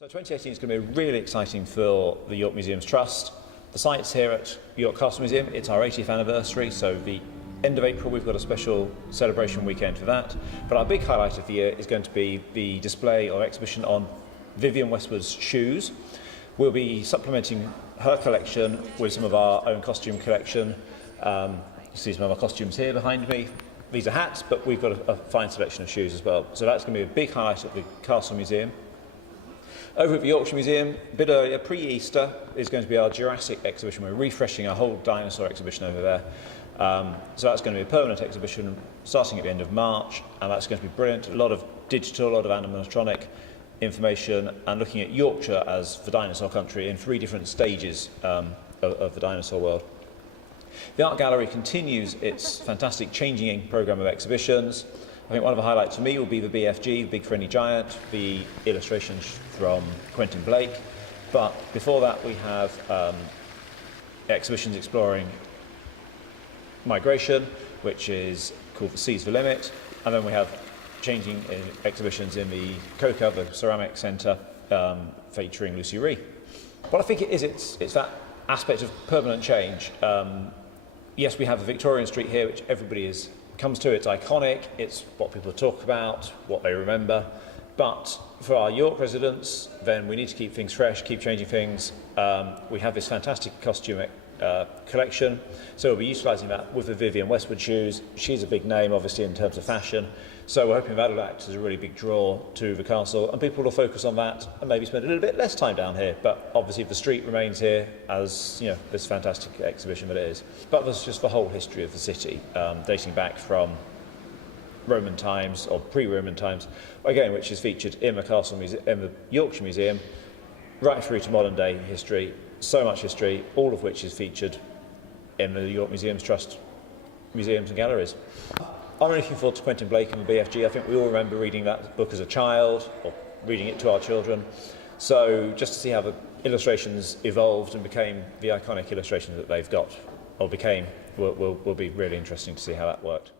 So 2018 is going to be really exciting for the York Museums Trust. The site's here at York Castle Museum. It's our 80th anniversary, so the end of April we've got a special celebration weekend for that. But our big highlight of the year is going to be the display or exhibition on Vivienne Westwood's shoes. We'll be supplementing her collection with some of our own costume collection. You see some of our costumes here behind me. These are hats, but we've got a fine selection of shoes as well. So that's going to be a big highlight at the Castle Museum. Over at the Yorkshire Museum, a bit earlier, pre-Easter, is going to be our Jurassic exhibition. We're refreshing our whole dinosaur exhibition over there. So that's going to be a permanent exhibition starting at the end of March, and that's going to be brilliant. A lot of digital, a lot of animatronic information, and looking at Yorkshire as the dinosaur country in 3 different stages of the dinosaur world. The Art Gallery continues its fantastic Changing Ink programme of exhibitions. I think one of the highlights for me will be the BFG, the Big Friendly Giant, the illustrations from Quentin Blake. But before that we have exhibitions exploring migration, which is called The Sea's the Limit. And then we have changing exhibitions in the COCA, the Ceramic Centre, featuring Lucy Ree. What I think it is, it's that aspect of permanent change. Yes, we have the Victorian Street here, which everybody comes to. It's iconic, it's what people talk about, what they remember. But for our York residents, then we need to keep things fresh, keep changing things. We have this fantastic costume collection, so we'll be utilising that with the Vivienne Westwood shoes. She's a big name, obviously, in terms of fashion. So we're hoping that'll act as a really big draw to the castle, and people will focus on that and maybe spend a little bit less time down here. But obviously the street remains here as, you know, this fantastic exhibition that it is. But there's just the whole history of the city, dating back from Roman times or pre-Roman times, again, which is featured in the Castle Museum, in the Yorkshire Museum, right through to modern day history. So much history, all of which is featured in the York Museums Trust museums and galleries. I'm really looking forward to Quentin Blake and the BFG. I think we all remember reading that book as a child, or reading it to our children. So just to see how the illustrations evolved and became the iconic illustrations that they've got, or became, will be really interesting to see how that worked.